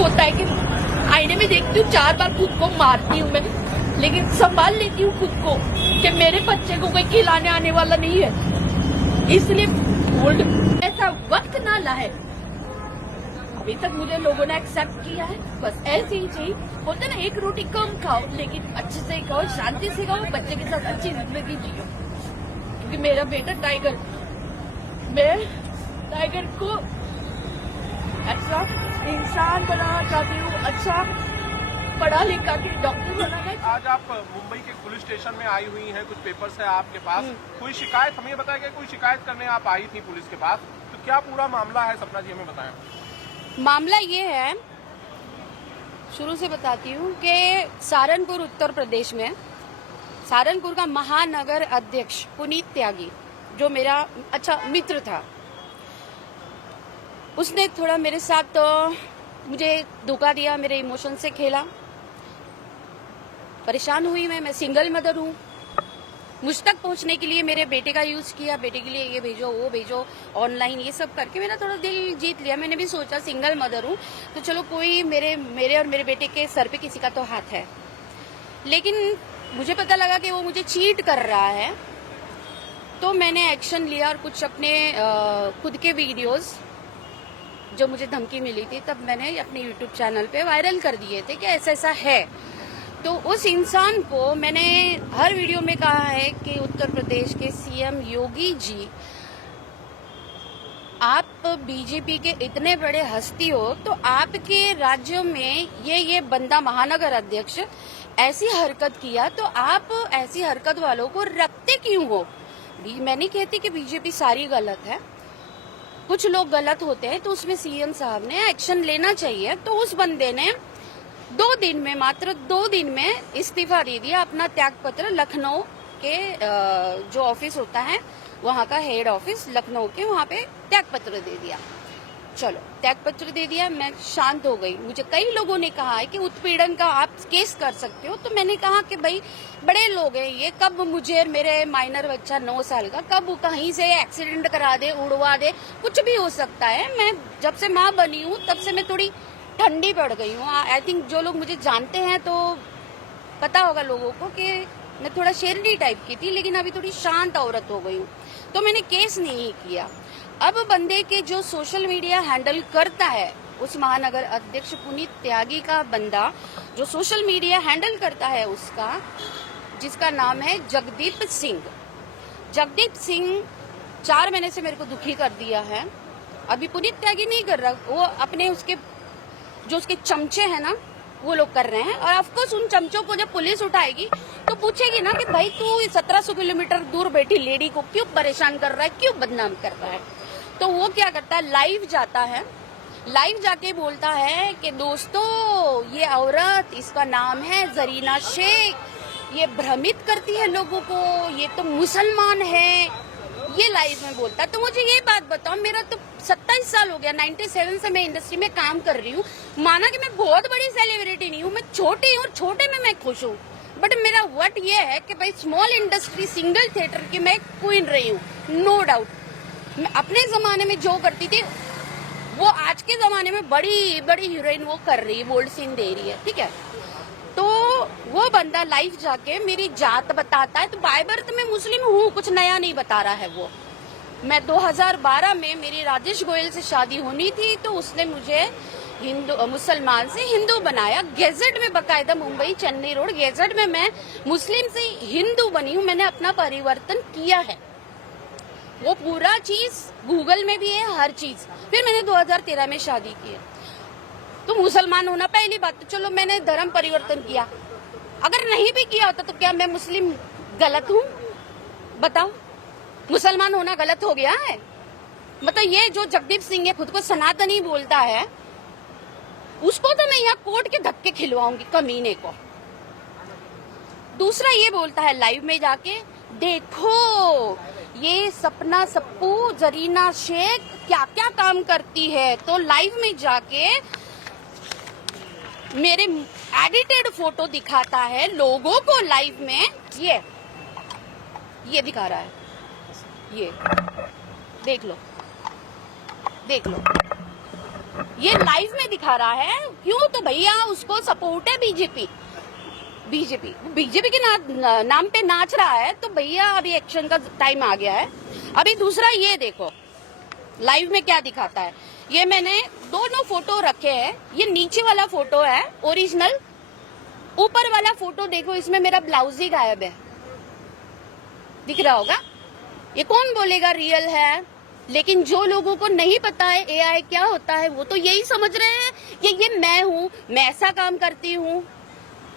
होता है कि आईने में देखती हूँ 4 बार खुद को मारती हूँ मैं, लेकिन संभाल लेती हूँ खुद को कि मेरे बच्चे को कोई खिलाने आने वाला नहीं है, इसलिए बोल्ड ऐसा वक्त ना लाए। अभी तक मुझे लोगों ने एक्सेप्ट किया है, बस ऐसे ही चाहिए। बोलते ना एक रोटी कम खाओ लेकिन अच्छे से खाओ, शांति से खाओ, बच्चे के साथ अच्छी जिंदगी जियो। क्योंकि मेरा बेटा टाइगर, मैं टाइगर को अच्छा इंसान बनाना चाहती हूँ, अच्छा पढ़ा लिखा के डॉक्टर बनाना। आज आप मुंबई के पुलिस स्टेशन में आई हुई हैं, कुछ पेपर्स है आपके पास, कोई शिकायत, हमें बताया गया कोई शिकायत करने आप आई थी पुलिस के पास, तो क्या पूरा मामला है सपना जी, हमें बताएं। मामला ये है, शुरू से बताती हूँ कि सहारनपुर उत्तर प्रदेश में सहारनपुर का महानगर अध्यक्ष पुनीत त्यागी, जो मेरा अच्छा मित्र था, उसने थोड़ा मेरे साथ मुझे धोखा दिया, मेरे इमोशन से खेला। परेशान हुई मैं सिंगल मदर हूँ। मुझ तक पहुंचने के लिए मेरे बेटे का यूज किया, बेटे के लिए ये भेजो वो भेजो, ऑनलाइन ये सब करके मेरा थोड़ा दिल जीत लिया। मैंने भी सोचा सिंगल मदर हूँ तो चलो कोई मेरे और मेरे बेटे के सर पे किसी का तो हाथ है। लेकिन मुझे पता लगा कि वो मुझे चीट कर रहा है, तो मैंने एक्शन लिया और कुछ अपने खुद के वीडियोस जो मुझे धमकी मिली थी तब मैंने अपने यूट्यूब चैनल पे वायरल कर दिए थे कि ऐसा ऐसा है। तो उस इंसान को मैंने हर वीडियो में कहा है कि उत्तर प्रदेश के सीएम योगी जी, आप बीजेपी के इतने बड़े हस्ती हो तो आपके राज्य में ये बंदा महानगर अध्यक्ष ऐसी हरकत किया तो आप ऐसी हरकत वालों को रखते क्यों हो। मैं नहीं कहती कि बीजेपी सारी गलत है, कुछ लोग गलत होते हैं, तो उसमें सीएम साहब ने एक्शन लेना चाहिए। तो उस बंदे ने 2 दिन में, मात्र 2 दिन में इस्तीफा दे दिया, अपना त्यागपत्र लखनऊ के जो ऑफिस होता है वहाँ का हेड ऑफिस लखनऊ के, वहाँ पे त्यागपत्र दे दिया। चलो त्यागपत्र दे दिया, मैं शांत हो गई। मुझे कई लोगों ने कहा है कि उत्पीड़न का आप केस कर सकते हो, तो मैंने कहा कि भाई बड़े लोग हैं ये, कब मुझे और मेरे माइनर बच्चा 9 साल का कब कहीं से एक्सीडेंट करा दे, उड़वा दे, कुछ भी हो सकता है। मैं जब से माँ बनी हूँ तब से मैं थोड़ी ठंडी पड़ गई हूँ। आई थिंक जो लोग मुझे जानते हैं तो पता होगा लोगों को कि मैं थोड़ा शेरनी टाइप की थी, लेकिन अभी थोड़ी शांत औरत हो गई हूँ, तो मैंने केस नहीं किया। अब बंदे के जो सोशल मीडिया हैंडल करता है, उस महानगर अध्यक्ष पुनीत त्यागी का बंदा जो सोशल मीडिया हैंडल करता है उसका, जिसका नाम है जगदीप सिंह। जगदीप सिंह 4 महीने से मेरे को दुखी कर दिया है। अभी पुनीत त्यागी नहीं कर रहा, वो अपने उसके जो उसके चमचे हैं ना वो लोग कर रहे हैं। और ऑफकोर्स उन चमचों को जब पुलिस उठाएगी तो पूछेगी ना कि भाई तू 1700 किलोमीटर दूर बैठी लेडी को क्यों परेशान कर रहा है, क्यों बदनाम कर रहा है। तो वो क्या करता है, लाइव जाता है, लाइव जाके बोलता है कि दोस्तों ये औरत, इसका नाम है जरीना शेख, ये भ्रमित करती है लोगों को, ये तो मुसलमान है, ये लाइव में बोलता है। तो मुझे ये बात बताओ, मेरा तो 27 साल हो गया, 97 से मैं इंडस्ट्री में काम कर रही हूँ। माना कि मैं बहुत बड़ी सेलिब्रिटी नहीं हूँ, मैं छोटी हूँ, छोटे में मैं खुश हूँ, बट मेरा वट ये है कि भाई स्मॉल इंडस्ट्री सिंगल थिएटर की मैं क्वीन रही हूँ, नो डाउट। मैं अपने जमाने में जो करती थी वो आज के जमाने में बड़ी बड़ी हीरोइन वो कर रही है, बोल्ड सीन दे रही है, ठीक है। तो वो बंदा लाइव जाके मेरी जात बताता है, तो बाय बर्थ में मुस्लिम हूँ, कुछ नया नहीं बता रहा है वो। मैं 2012 में मेरी राजेश गोयल से शादी होनी थी, तो उसने मुझे मुसलमान से हिंदू बनाया। गेजेट में बकायदा मुंबई चेन्नई रोड गेजेट में मैं मुस्लिम से हिंदू बनी हूँ, मैंने अपना परिवर्तन किया है। वो पूरा चीज गूगल में भी है, हर चीज। फिर मैंने 2013 में शादी की है। तो मुसलमान होना पहली बात, तो चलो मैंने धर्म परिवर्तन किया। अगर नहीं भी किया होता तो क्या मैं मुस्लिम गलत हूँ? बताओ, मुसलमान होना गलत हो गया है? मतलब ये जो जगदीप सिंह है, खुद को सनातनी बोलता है, उसको तो मैं यहाँ कोर्ट के धक्के खिलवाऊंगी, कमीने को। दूसरा ये बोलता है लाइव में जाके, देखो ये सपना सप्पू जरीना शेख क्या क्या काम करती है। तो लाइव में जाके मेरे एडिटेड फोटो दिखाता है लोगों को, लाइव में ये दिखा रहा है, ये देख लो, देख लो, ये लाइव में दिखा रहा है। क्यों? तो भैया उसको सपोर्ट है बीजेपी के नाम पे नाच रहा है, तो भैया अभी एक्शन का टाइम आ गया है। अभी दूसरा ये देखो लाइव में क्या दिखाता है। ये मैंने दोनों फोटो रखे हैं। ये नीचे वाला फोटो है ओरिजिनल, ऊपर वाला फोटो देखो, इसमें मेरा ब्लाउज ही गायब है, दिख रहा होगा। ये कौन बोलेगा रियल है? लेकिन जो लोगों को नहीं पता है एआई क्या होता है, वो तो यही समझ रहे हैं कि ये मैं हूँ, मैं ऐसा काम करती हूँ।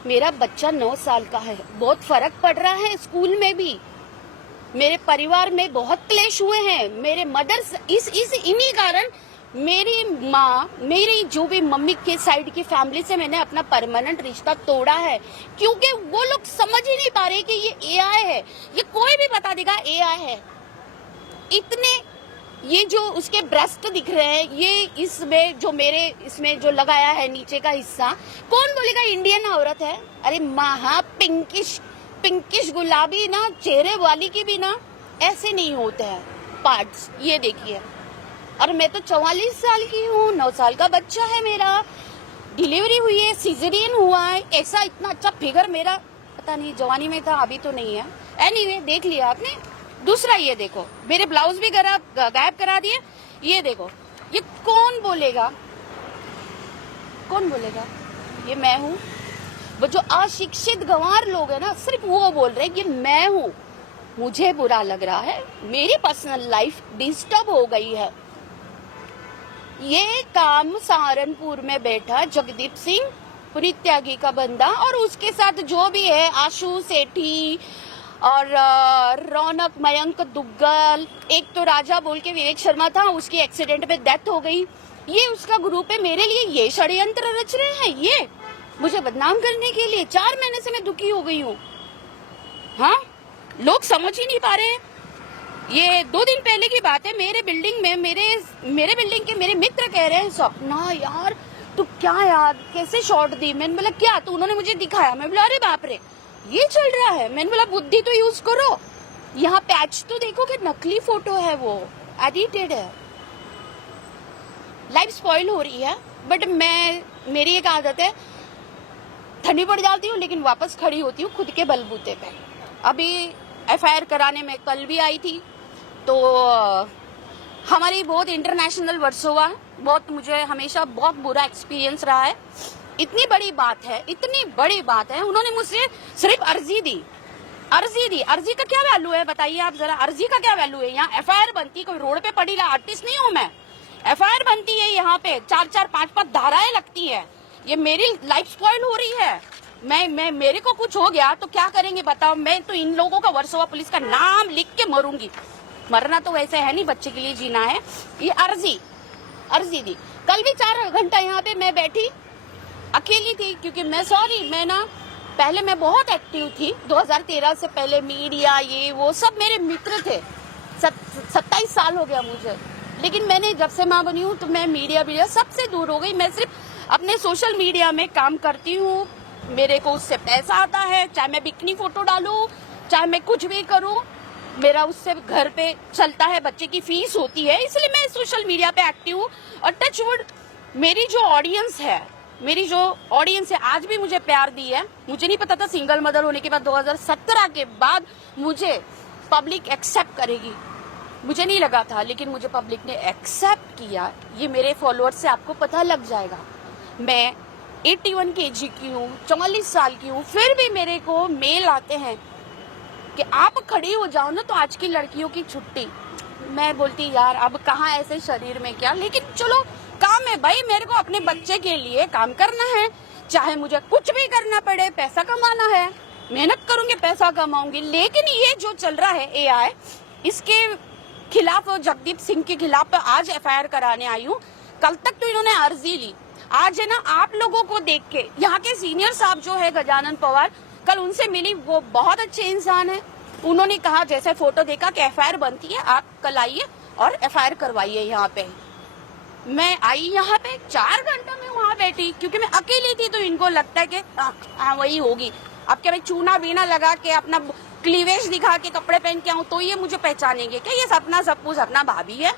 मेरा बच्चा 9 साल का है, बहुत फर्क पड़ रहा है स्कूल में भी। मेरे परिवार में बहुत क्लेश हुए हैं। मेरे मदर्स इन्हीं कारण मेरी माँ, मेरी जो भी मम्मी के साइड की फैमिली से मैंने अपना परमानेंट रिश्ता तोड़ा है, क्योंकि वो लोग समझ ही नहीं पा रहे कि ये एआई है। ये कोई भी बता देगा एआई है। इतने ये जो उसके ब्रेस्ट दिख रहे हैं, ये इसमें जो मेरे इसमें जो लगाया है नीचे का हिस्सा, कौन बोलेगा इंडियन औरत है? अरे महा पिंकिश गुलाबी ना चेहरे वाली की भी ना ऐसे नहीं होते हैं पार्ट्स। ये देखिए, और मैं तो 44 साल की हूँ, 9 साल का बच्चा है मेरा, डिलीवरी हुई है, सिजेरियन हुआ है। ऐसा इतना अच्छा फिगर मेरा पता नहीं जवानी में था, अभी तो नहीं है। एनीवे देख लिया आपने। दूसरा ये देखो, मेरे ब्लाउज भी गायब करा दिए। ये देखो, ये कौन बोलेगा ये मैं हूँ? वो जो अशिक्षित गंवार लोग है ना, सिर्फ वो बोल रहे हैं कि मैं हूँ। मुझे बुरा लग रहा है, मेरी पर्सनल लाइफ डिस्टर्ब हो गई है। ये काम सहारनपुर में बैठा जगदीप सिंह पुनीत त्यागी का बंदा, और उसके साथ जो भी है आशु सेठी और रौनक मयंक दुग्गल, एक तो राजा बोल के विवेक शर्मा था, उसकी एक्सीडेंट में डेथ हो गई। ये उसका ग्रुप है। मेरे लिए ये षड्यंत्र रच रहे हैं, ये मुझे बदनाम करने के लिए। 4 महीने से मैं दुखी हो गई हूँ। हाँ, लोग समझ ही नहीं पा रहे। ये 2 दिन पहले की बात है, मेरे बिल्डिंग में मेरे बिल्डिंग के मेरे मित्र कह रहे हैं, सपना यार तू क्या यार कैसे शॉट दी? मैंने बोला क्या? तो उन्होंने मुझे दिखाया। मैं बोला अरे बाप रे, ये चल रहा है। मैंने बोला बुद्धि तो यूज करो। यहाँ पैच तो देखो कि नकली फोटो है, वो एडिटेड है। लाइफ स्पॉइल हो रही है, बट मेरी एक आदत है, ठंडी पड़ जाती हूँ लेकिन वापस खड़ी होती हूँ खुद के बलबूते पे। अभी एफआईआर कराने में कल भी आई थी, तो हमारी बहुत इंटरनेशनल वर्सोवा, बहुत मुझे हमेशा बहुत बुरा एक्सपीरियंस रहा है। इतनी बड़ी बात है, उन्होंने मुझसे सिर्फ अर्जी दी। अर्जी का क्या वैल्यू है बताइए आप जरा? अर्जी का क्या वैल्यू है? यहाँ एफआईआर बनती है, कोई रोड पे पड़ी आर्टिस्ट नहीं हूँ मैं। एफआईआर बनती है यहाँ पे, 4-4, 5-5 धाराएं लगती है। ये मेरी लाइफ स्पॉइल हो रही है। मेरे को कुछ हो गया तो क्या करेंगे बताओ? मैं तो इन लोगों का वर्सोवा पुलिस का नाम लिख के मरूंगी। मरना तो वैसे है नहीं, बच्चे के लिए जीना है। ये अर्जी दी। कल भी 4 घंटा यहाँ पे मैं बैठी, अकेली थी, क्योंकि मैं ना पहले मैं बहुत एक्टिव थी। 2013 से पहले मीडिया ये वो सब मेरे मित्र थे। 27 साल हो गया मुझे, लेकिन मैंने जब से माँ बनी हूँ तो मैं मीडिया सबसे दूर हो गई। मैं सिर्फ अपने सोशल मीडिया में काम करती हूँ, मेरे को उससे पैसा आता है, चाहे मैं बिकनी फोटो डालूं, चाहे मैं कुछ भी करूं, मेरा उससे घर पे चलता है, बच्चे की फीस होती है, इसलिए मैं सोशल मीडिया पे एक्टिव हूँ। और टच वुड मेरी जो ऑडियंस है आज भी मुझे प्यार दी है। मुझे नहीं पता था सिंगल मदर होने के बाद 2017 के बाद मुझे पब्लिक एक्सेप्ट करेगी, मुझे नहीं लगा था, लेकिन मुझे पब्लिक ने एक्सेप्ट किया। ये मेरे फॉलोअर्स से आपको पता लग जाएगा। मैं 81 kg की हूँ, 44 साल की हूँ, फिर भी मेरे को मेल आते हैं कि आप खड़ी हो जाओ ना तो आज की लड़कियों की छुट्टी। मैं बोलती यार अब कहाँ ऐसे शरीर में क्या, लेकिन चलो काम है भाई, मेरे को अपने बच्चे के लिए काम करना है, चाहे मुझे कुछ भी करना पड़े, पैसा कमाना है, मेहनत करूंगी पैसा कमाऊंगी। लेकिन ये जो चल रहा है एआई, इसके खिलाफ जगदीप सिंह के खिलाफ आज एफआईआर कराने आई हूँ। कल तक तो इन्होंने अर्जी ली, आज है ना आप लोगों को देख के, यहाँ के सीनियर साहब जो है गजानन पवार, कल उनसे मिली, वो बहुत अच्छे इंसान है। उन्होंने कहा जैसे फोटो देखा कि एफआईआर बनती है, आप कल आइए और एफआईआर करवाइए यहाँ पे। मैं आई यहाँ पे 4 घंटा में वहाँ बैठी, क्योंकि मैं अकेली थी, तो इनको लगता है कि हाँ वही होगी। अब क्या मैं चूना बीना लगा के अपना क्लीवेज दिखा के कपड़े पहन के आऊँ तो ये मुझे पहचानेंगे क्या? ये सपना सब कुछ अपना भाभी है।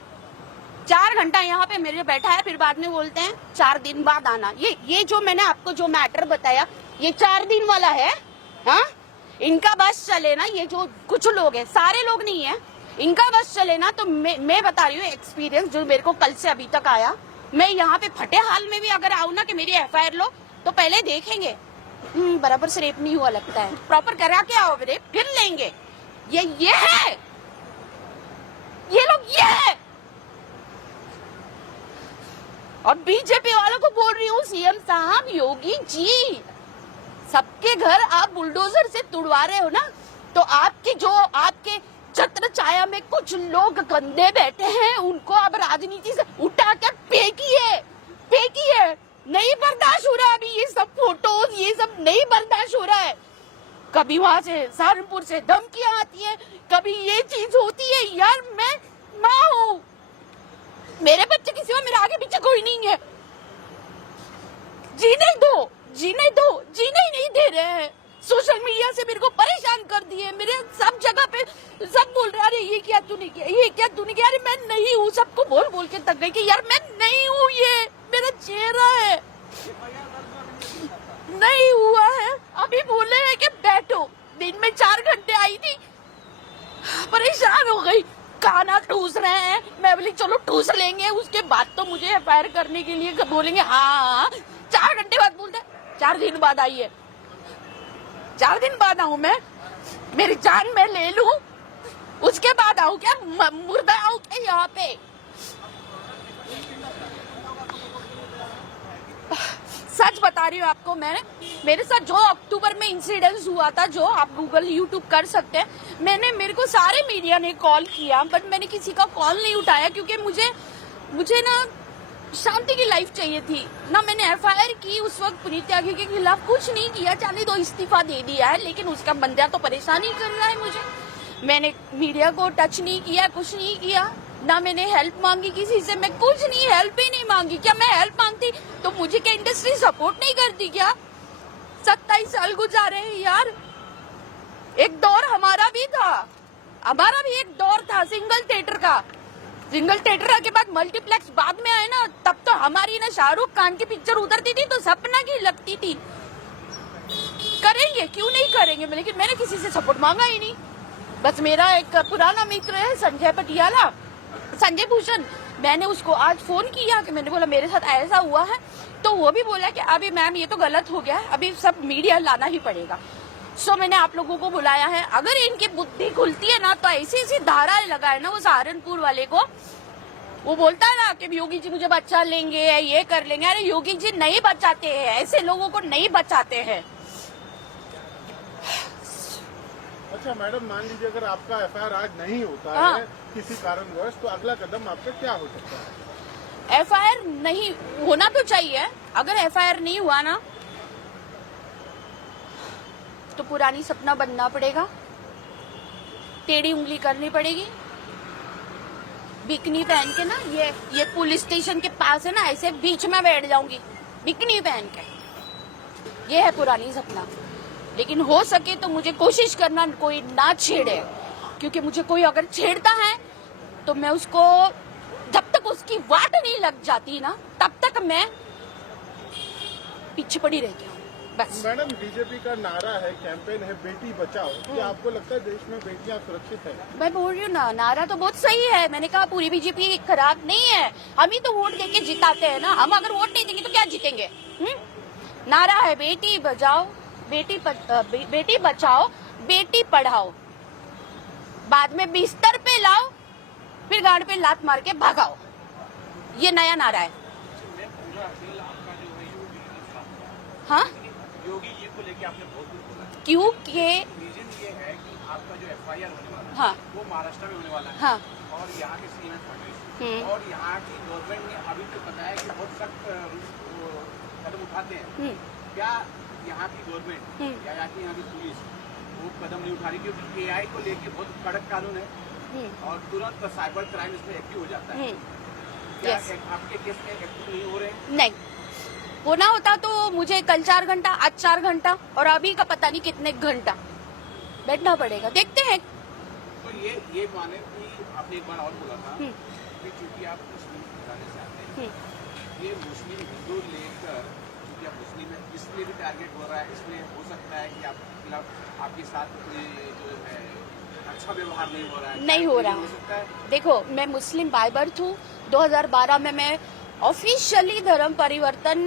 4 घंटा यहाँ पे मेरे बैठा है, फिर बाद में बोलते हैं 4 दिन बाद आना। ये जो मैंने आपको जो मैटर बताया, ये 4 दिन वाला है। हाँ, इनका बस चले ना, ये जो कुछ लोग हैं, सारे लोग नहीं है, इनका बस चले ना, तो मैं बता रही हूँ एक्सपीरियंस जो मेरे को कल से अभी तक आया। मैं यहाँ पे फटे हाल में भी अगर आऊँ ना कि मेरी FIR लो, तो पहले देखेंगे बराबर से रेप नहीं हुआ लगता है, प्रॉपर करा के आओ रेप, फिर लेंगे। ये है, ये लोग ये है। और बीजेपी वालों को बोल रही हूँ, CM साहब, योगी जी, सबके घर आप बुलडोजर से तुड़वा रहे हो ना, तो आपके छत्र छाया में कुछ लोग गंदे बैठे हैं, उनको अब राजनीति से उठाकर फेंकिए। नहीं बर्दाश्त हो रहा है अभी ये सब फोटोज, ये सब नहीं बर्दाश्त हो रहा है। कभी वहां से सहारनपुर से धमकियां आती है, कभी ये चीज होती है। यार मैं माँ हूँ, मेरे बच्चे किसी और मेरे आगे पीछे कोई नहीं है। जीने ही नहीं दे रहे हैं। सोशल मीडिया से मेरे को परेशान कर दिए, मेरे सब जगह पे सब बोल रहे, अरे ये क्या तूने किया, ये क्या तूने किया। अरे मैं नहीं हूँ, सबको बोल के थक गई कि यार मैं नहीं हूँ, ये मेरा चेहरा है, नहीं हुआ है। अभी बोले हैं कि बैठो, दिन में 4 घंटे आई थी, परेशान हो गई, काना ठूस रहे हैं। मैं बोली चलो ठूस लेंगे, उसके बाद तो मुझे FIR करने के लिए बोलेंगे। हाँ, 4 घंटे बाद बोलते 4 दिन बाद आइए। 4 दिन बाद आऊं मैं, मेरी जान मैं ले लूं, उसके बाद आऊं क्या, मुर्दा आऊं क्या यहाँ पे। सच बता रही हूँ आपको, मेरे साथ जो अक्टूबर में इंसिडेंस हुआ था, जो आप गूगल YouTube कर सकते हैं, मेरे को सारे मीडिया ने कॉल किया, बट मैंने किसी का कॉल नहीं उठाया, क्योंकि मुझे ना शांति की लाइफ चाहिए थी ना। मैंने FIR की उस वक्त पुनीत त्यागी के खिलाफ कुछ नहीं किया, चाहे 2 इस्तीफा दे दिया है, लेकिन उसका बंदा तो परेशान ही कर रहा है मुझे। मैंने मीडिया को टच नहीं किया, कुछ नहीं किया, ना मैंने हेल्प मांगी किसी से, मैं कुछ नहीं, हेल्प ही नहीं मांगी। क्या मैं हेल्प मांगती तो मुझे क्या इंडस्ट्री सपोर्ट नहीं करती क्या? 27 साल गुजारे हैं यार। एक दौर हमारा भी एक दौर था सिंगल थिएटर का। सिंगल थिएटर के बाद मल्टीप्लेक्स बाद में आए ना, तब तो हमारी ना शाहरुख खान की पिक्चर उतरती थी तो सपना की लगती थी। करेंगे, क्यों नहीं करेंगे, लेकिन मैंने किसी से सपोर्ट मांगा ही नहीं। बस मेरा एक पुराना मित्र है संजय भूषण, मैंने उसको आज फोन किया कि मैंने बोला मेरे साथ ऐसा हुआ है, तो वो भी बोला कि अभी मैम ये तो गलत हो गया है, अभी सब मीडिया लाना ही पड़ेगा। सो मैंने आप लोगों को बुलाया है। अगर इनकी बुद्धि खुलती है ना, तो ऐसी धारा लगाए ना वो सहारनपुर वाले को। वो बोलता है ना कि योगी जी मुझे बचा लेंगे, ये कर लेंगे। अरे योगी जी नहीं बचाते हैं, ऐसे लोगों को नहीं बचाते हैं। अच्छा मैडम, मान लीजिए अगर आपका FIR आज नहीं होता है किसी कारणवश, तो अगला कदम आपका क्या हो सकता है? FIR नहीं होना तो चाहिए। अगर FIR नहीं हुआ ना, तो पुरानी सपना बनना पड़ेगा, टेढ़ी उंगली करनी पड़ेगी, बिकनी पहन के ना, ये पुलिस स्टेशन के पास है ना, ऐसे बीच में बैठ जाऊंगी बिकनी पहन के। ये है पुरानी सपना। लेकिन हो सके तो मुझे कोशिश करना कोई ना छेड़े, क्योंकि मुझे कोई अगर छेड़ता है तो मैं उसको, जब तक उसकी वाट नहीं लग जाती ना, तब तक मैं पीछे पड़ी रहती हूँ बस। मैडम, बीजेपी का नारा है, कैंपेन है बेटी बचाओ, क्या आपको लगता है देश में बेटियां सुरक्षित है? मैं बोल रही हूँ ना, नारा तो बहुत सही है। मैंने कहा पूरी बीजेपी खराब नहीं है, हम ही तो वोट देके जिताते हैं ना। हम अगर वोट नहीं देंगे तो क्या जीतेंगे? नारा है बेटी बचाओ, बेटी बचाओ, बेटी पढ़ाओ, बाद में बिस्तर पे लाओ, फिर गाड़ पे लात मार के भागाओ। ये नया नारा है। हाँ, योगी जी को लेके आपने बहुत कुछ बोला, क्योंकि रीजन ये है कि आपका जो FIR होने वाला है, हाँ, वो महाराष्ट्र में होने वाला है। हाँ, और यहाँ के CM फडणवीस और यहाँ की गवर्नमेंट ने अभी तो बताया कि बहुत सख्त कदम उठाते हैं। क्या यहाँ की गवर्नमेंट या यहाँ की पुलिस वो कदम नहीं उठा रही? क्योंकि AI को लेके बहुत कड़क कानून है और तुरंत साइबर क्राइम इसमें एक्टिव हो जाता है। क्या आपके केस में एक्टिव नहीं हो रहे? नहीं, होना होता तो मुझे कल 4 घंटा, आज 4 घंटा और अभी का पता नहीं कितने घंटा बैठना पड़ेगा। देखते हैं। तो ये माने कि आपने एक बार और बोला था अभी चूंकि आप मुस्लिम बताने चाहते हैं, ये मुस्लिम हिंदू लेकर क्योंकि आप मुस्लिम है इसलिए भी टारगेट हो रहा है, इसलिए हो सकता है कि आपके साथ कोई जो है अच्छा व्यवहार नहीं हो रहा है, नहीं हो रहा। हो सकता है। देखो, मैं मुस्लिम बाय बर्थ हूँ। 2012 में मैं ऑफिशियली धर्म परिवर्तन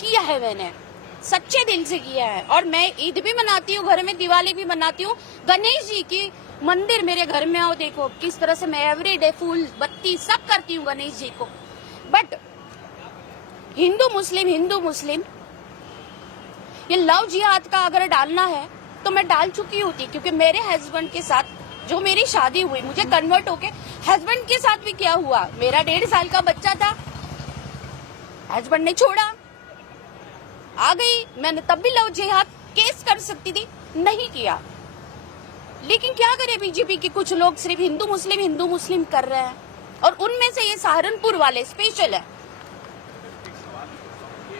किया है, मैंने सच्चे दिल से किया है। और मैं ईद भी मनाती हूँ, घर में दिवाली भी मनाती हूँ। गणेश जी की मंदिर मेरे घर में आओ, देखो किस तरह से मैं एवरीडे फूल बत्ती सब करती हूँ गणेश जी को। बट हिंदू मुस्लिम ये लव जिहाद का अगर डालना है तो मैं डाल चुकी होती, क्योंकि मेरे हस्बैंड के साथ जो मेरी शादी हुई, मुझे कन्वर्ट होके हस्बैंड के साथ भी क्या हुआ, मेरा 1.5 साल का बच्चा था, हस्बैंड ने छोड़ा, आ गई। मैंने तब भी लव जिहाद केस कर सकती थी, नहीं किया। लेकिन क्या करे, बीजेपी के कुछ लोग सिर्फ हिंदू मुस्लिम कर रहे हैं, और उनमें से ये सहारनपुर वाले स्पेशल है। एक सवाल ये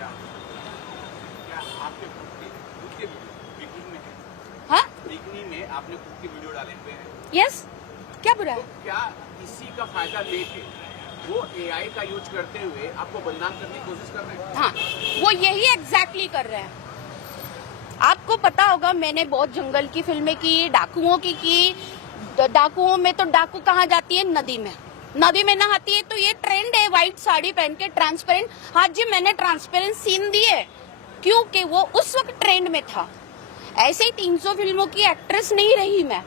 क्या आपके खुद के बिकनी में है? हाँ, बिकनी में आपने खुद की वीडियो डाले हुए हैं, यस, क्या बुरा है? क्या इसी का फायदा लेके वो एआई का यूज करते हुए आपको बदनाम करने की कोशिश कर रहे हैं? हाँ, वो यही एग्जैक्टली कर रहे हैं। आपको पता होगा, मैंने बहुत जंगल की फिल्में की, डाकुओं की। डाकुओं में तो डाकू कहाँ जाती है? नदी में नहाती है। तो ये ट्रेंड है व्हाइट साड़ी पहन के ट्रांसपेरेंट। हाँ जी, मैंने ट्रांसपेरेंट सीन दिए क्योंकि वो उस वक्त ट्रेंड में था। ऐसे ही 300 फिल्मों की एक्ट्रेस नहीं रही मैं।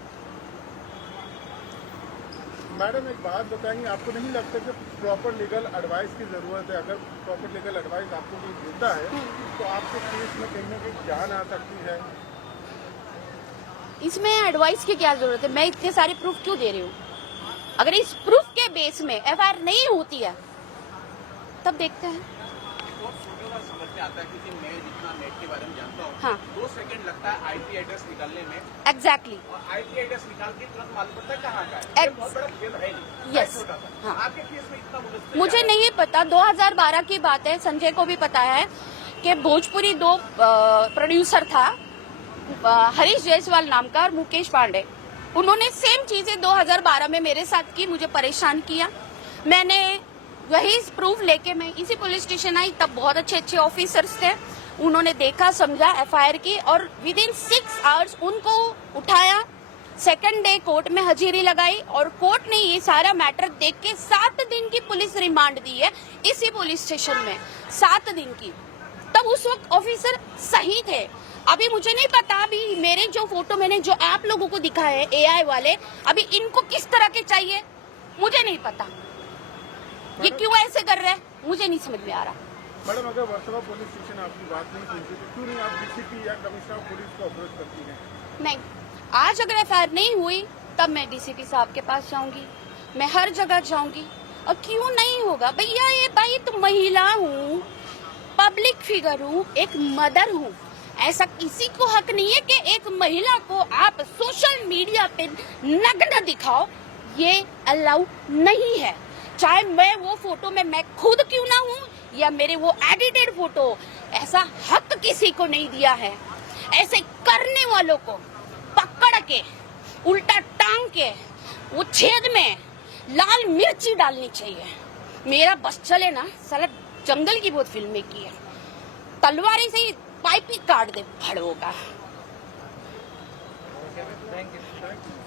मैडम एक बात बताएंगे, आपको नहीं लगता कि प्रॉपर लीगल एडवाइस की जरूरत है? अगर प्रॉपर लीगल एडवाइस आपको कोई देता है तो आपके केस में कहीं ना कहीं जान आ सकती है। इसमें एडवाइस की क्या जरूरत है? मैं इतने सारे प्रूफ क्यों दे रही हूँ? अगर इस प्रूफ के बेस में एफआईआर नहीं होती है तब देखते हैं। और छोटे बात समझ में आता है, क्योंकि मैं जितना नेट के बारे में जानता हूँ, हाँ। 2 सेकंड लगता है आईपी एड्रेस निकालने में, एग्जैक्टली। और आईपी एड्रेस निकाल के तुरंत मालूम पड़ता है कहाँ का है। ये बहुत बड़ा खेल है नहीं। Yes. छोटा सा। हाँ। आपके केस में इतना मुश्किल मुझे नहीं पता, 2012 की बात है। संजय को भी पता है कि भोजपुरी 2 प्रोड्यूसर था, हरीश जायसवाल नाम का और मुकेश पांडे। उन्होंने सेम चीजें 2012 में मेरे साथ की, मुझे परेशान किया। मैंने वही प्रूफ लेके मैं इसी पुलिस स्टेशन आई। तब बहुत अच्छे ऑफिसर्स थे, उन्होंने देखा, समझा, एफआईआर की, और विद इन 6 आवर्स उनको उठाया। सेकंड डे कोर्ट में हाजिरी लगाई, और कोर्ट ने ये सारा मैटर देख के 7 दिन की पुलिस रिमांड दी है इसी पुलिस स्टेशन में, 7 दिन की। तब उस वक्त ऑफिसर सही थे। अभी मुझे नहीं पता, अभी मेरे जो फोटो मैंने जो आप लोगों को दिखाए हैं एआई वाले, अभी इनको किस तरह के चाहिए मुझे नहीं पता। ये क्यों ऐसे कर रहे हैं मुझे नहीं समझ में आ रहा। मैडम, अगर वर्सोवा पुलिस स्टेशन आपकी बात नहीं सुनती तो क्यों नहीं आप डीसीपी या कमिश्नर ऑफ पुलिस को अप्रोच करती हैं? नहीं, आज अगर एफआईआर नहीं हुई तब मैं डीसीपी साहब के पास जाऊंगी, मैं हर जगह जाऊंगी। और क्यों नहीं होगा भैया? ये भाई तो महिला हूँ, पब्लिक फिगर हूँ, एक मदर हूँ। ऐसा किसी को हक नहीं है कि एक महिला को आप सोशल मीडिया पे नग्न दिखाओ, ये अलाउ नहीं है। चाहे मैं वो फोटो में मैं खुद क्यों ना हूँ या मेरे वो एडिटेड फोटो, ऐसा हक किसी को नहीं दिया है। ऐसे करने वालों को पकड़ के उल्टा टांग के वो छेद में लाल मिर्ची डालनी चाहिए। मेरा बस चले ना, साला जंगल की बहुत फिल्में की है, तलवारी से ही पाइप ही काट दे भड़ों का। Thank you.